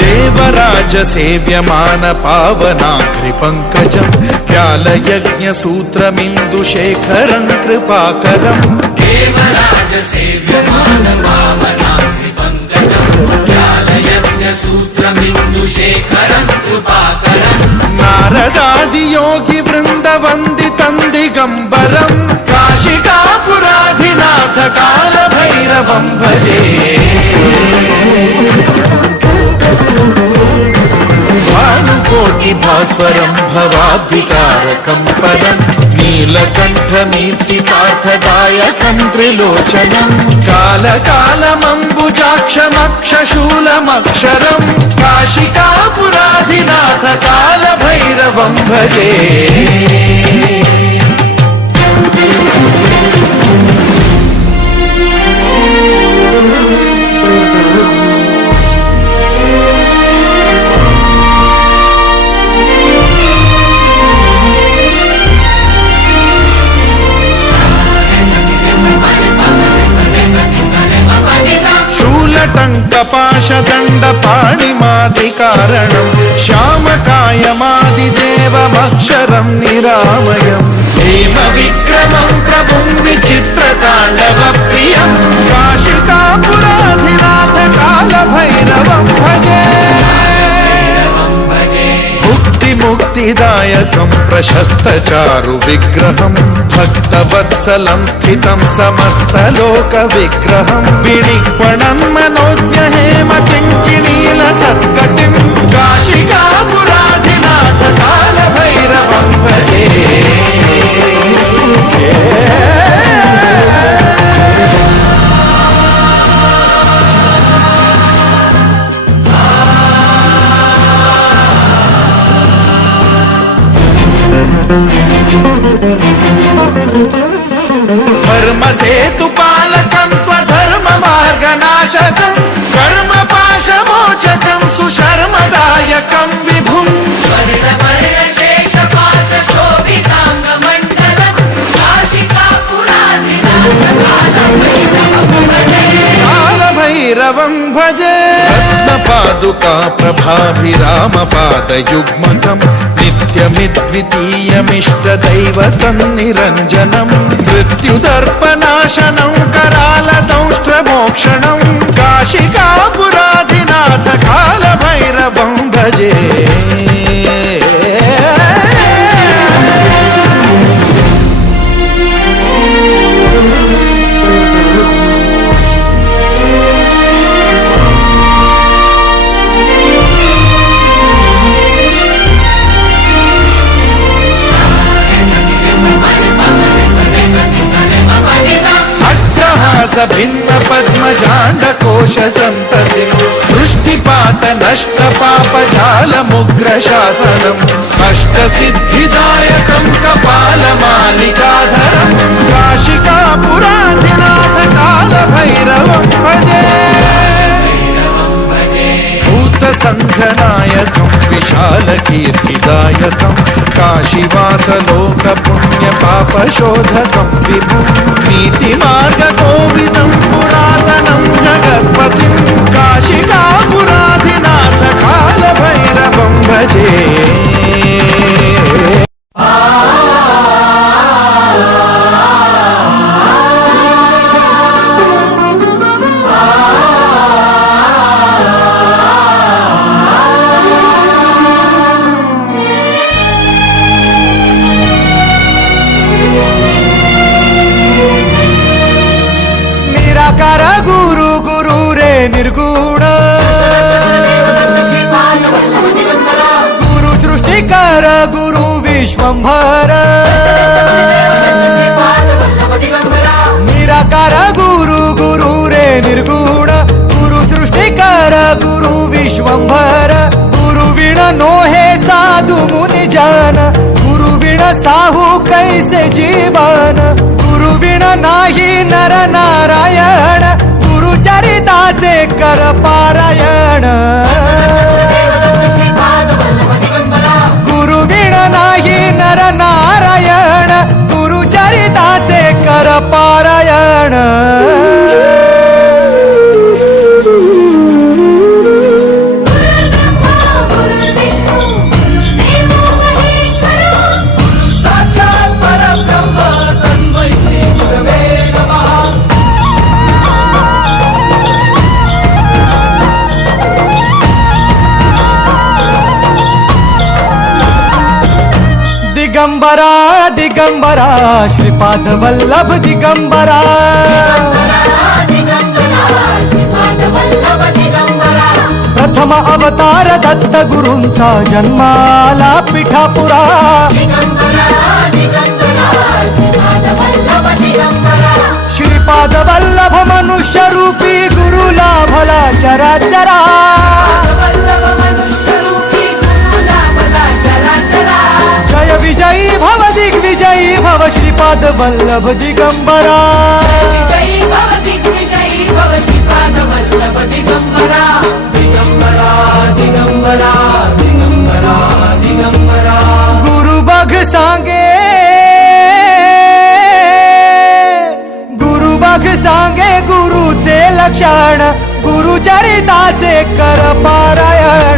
देवराज सेव्यमान पावनाघ्रि पंकजं व्यालयज्ञ सूत्रमिन्दुशेखरं कृपाकरं देवराज सेव्यमान पावनाघ्रि पंकजं व्यालयज्ञ सूत्रमिन्दुशेखरं कृपाकरं नारदादि योगी वृन्द वन्दितं दिगम्बरं काशिकापुराधिनाथ काल भैरवं भजे भानुकोटि भास्वरं भवाब्धिकारकं परं नीलकण्ठमीप्सितार्थदायकं त्रिलोचनं कालकालमम्बुजाक्षमक्षशूलमक्षरं काशिकापुराधिनाथ काल भैरवं भजे टङ्कपाशदण्डपाणिमादिकारणं श्यामकायमादिदेवमक्षरं निरामयं हेमविक्रमं प्रभुं विचित्रताण्डवप्रियं काशिकापुराधिनाथ कालभैरवं भजे मुक्तिदायकं प्रशस्तचारु विग्रहं भक्तवत्सलं स्थितं समस्तलोकविग्रहं विनिक्वणं मनोज्ञ हेमकिङ्किणीलसत्कटिं काशिकापुराधिनाथ कालभैरवं भजे धर्मसेतुपालकं त्वधर्ममार्गनाशकं कर्मपाशमोचकं सुशर्मदायकं विभुं स्वर्णवर्णशेषपाशशोभिताङ्गमण्डलं काशिकापुराधिनाथ कालभैरवं भजे रत्नपादुका प्रभाभिरामपादयुग्मकं नित्यमिद्वितीयमिष्टदैवतं निरञ्जनं मृत्युदर्पनाशनं करालदंष्ट्रमोक्षणं काशिकापुराधिनाथ कालभैरवं भजे भिन्न पद्मजाण्डकोश संततिं वृष्टिपात नष्ट पापजालमुग्रशासनम् अष्टसिद्धिदायकं कपालमालिकाधरं काशिकापुराधिनाथ कालभैरवं भजे भूतसङ्घनायकं विशालकीर्तिदायकं काशीवासलोकपुण्यपापशोधकं विभुं नीतिमार्गकोविदं पुरातनं जगत्पतिं काशिकापुराधिनाथ कालभैरवं भजे निर्गुण गुरु सृष्टिकर गुरु विश्वंभर निराकार गुरु गुरु रे निर्गुण गुरु सृष्टिकर गुरु विश्वंभर गुरु विण नोहे साधु मुनि जन गुरु विण साहू कैसे जीवन गुरु विण नाही नर नारायण चरिताचे कर पारायण गुरु विण नाही नर नारायण कर पारायण गुरुर्विष्णू गुरुर्देवो महेश्वरा साक्षात् परब्रह्म तस्मै श्री गुरवे नमः दिगंबरा दिगंबरा श्रीपाद वल्लभ दिगंबरा दिगंबरा श्रीपाद वल्लभ दिगंबरा प्रथम अवतार दत्त गुरूंचा जन्माला पिठापुरा दिगंबरा दिगंबरा श्रीपाद वल्लभ दिगंबरा श्रीपाद वल्लभ मनुष्य रूपी गुरु लाभला चराचरा वल्लभ मनुष्य रूपी गुरु लाभला चराचरा जय विजयी भव दिग्विजयी भव श्रीपाद वल्लभ दिगंबरा विजयी भव दिग्विजयी भव श्रीपाद वल्लभ दिगंबरा दिगंबरा दिगंबरा दिगंबरा दिगंबरा गुरु बघ सांगे गुरु बघ सांगे गुरुचे लक्षण गुरुचरिताचे कर पारायण